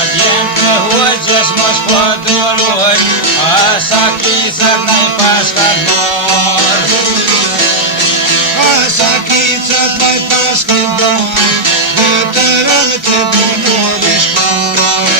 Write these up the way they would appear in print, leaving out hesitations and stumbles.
Adien pe hoje vlezat maj pas këndoj, vetërën të bunori shkoj.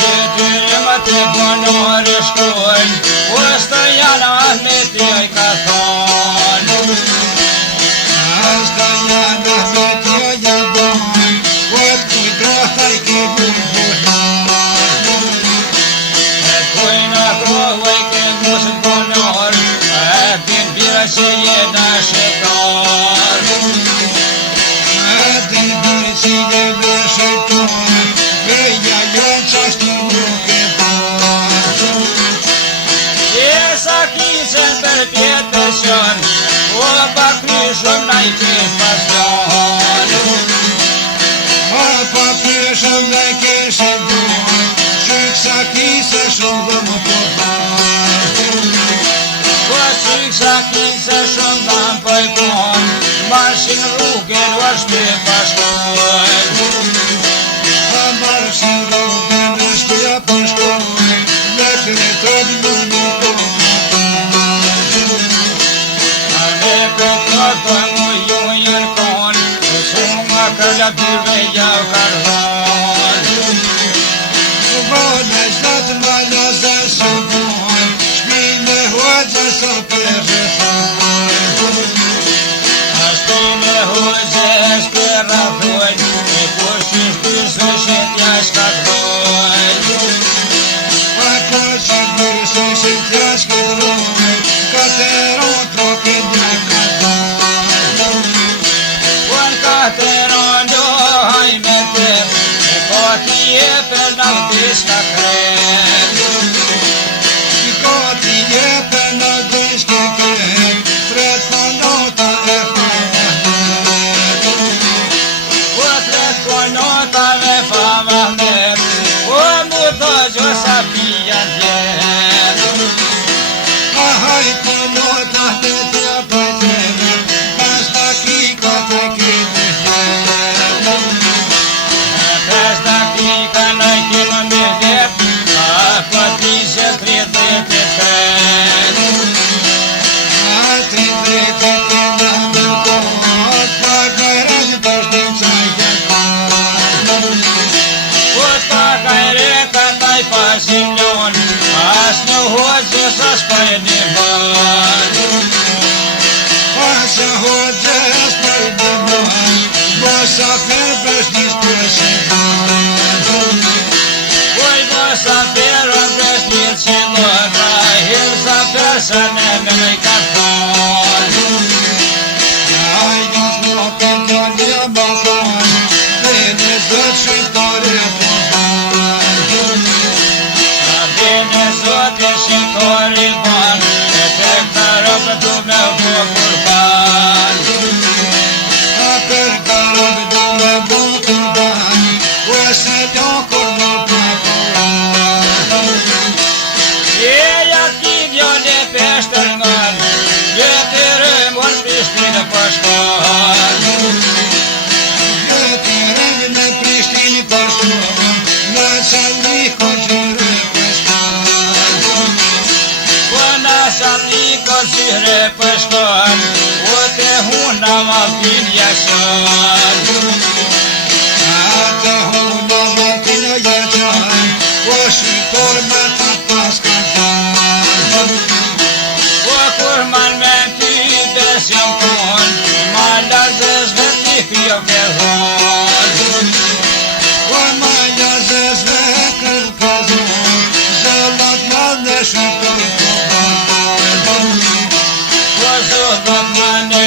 Vetërën të bunori shkoj, Ustër janë Ahmeti oj ka thonë. Ustër janë Ahmeti oj ja boj, Ot kuj drohaj ki që jena shqiptar. Din bërë që jena shqiptar, Veja jonë qashtu nuk e par. Jesa kisën për pjetër qënë, O pakry shumë na i kesh pasion. O pakry shumë na i kesh e dojnë, Qyksa kisë shumë dhe më përbar. Qyksa kisë shumë dhe më përkon, Marshin rrugën është me pashkoj. Marshin rrugën është me pashkoj, Vetër e tëmë në nuk Me përkëtë mu ju jën kon, Shumë këlla byrve jau karhon. Vone zlatë ma nëzë shëboj, Shpime hoqë sa përë thoj. Shpime hoqë s'përë thoj, E kushtë shpyrë shëtja shkatroj. A kushtë shpyrë shëtja shkatroj, Kateron trokën një katroj. Kateron dohaj me tër, Ko ti e për navdish ka kret. Ko ti e për navdish ka kret, Tret konota e famahnet. O tret konota e famahnet, O mu të gjosa pija tjet. Ahaj konota të tja pëjtene, Pas dakika të kitë jet. Pas dakika në kitë me jet, A pati që tritet e tret. A tritet e tret në më kot, Pa gajrën të shtim qaj jekot. O të kajre këtaj pasim ljon, As një hoqë sa shpaj një bën. Asë hoqës për një bën, Bosa për bështis për shqipën. Oj bosa për bështis që nërra, Hilsa për së në me në i ka thonë. Aj njës në për të një balkon, Dhe në zëtë shqiptore të ban. Dhe në zotë shqiptore ban, E të këtërë për të me bukur ban. A për karëm do me bukur ban, Ose ljokur në përkuran. Eja ti vjole peshtër ngan, Vetërë mos Prishtinë pashkon. Vetërën në Prishtinë pashkon, Në Salmiko gjyre pashkon. Po në Salmiko gjyre pashkon, O të huna ma pilja shon. Ate huna ma pilja jaqan, O shqiptor me të paskan tan. O kur man me ty besim kon, Ma lazës veti pjo kërhon. O ma lazës vetër kërhon, Zëllat ma në shqiptor kërhon. O zëllat ma në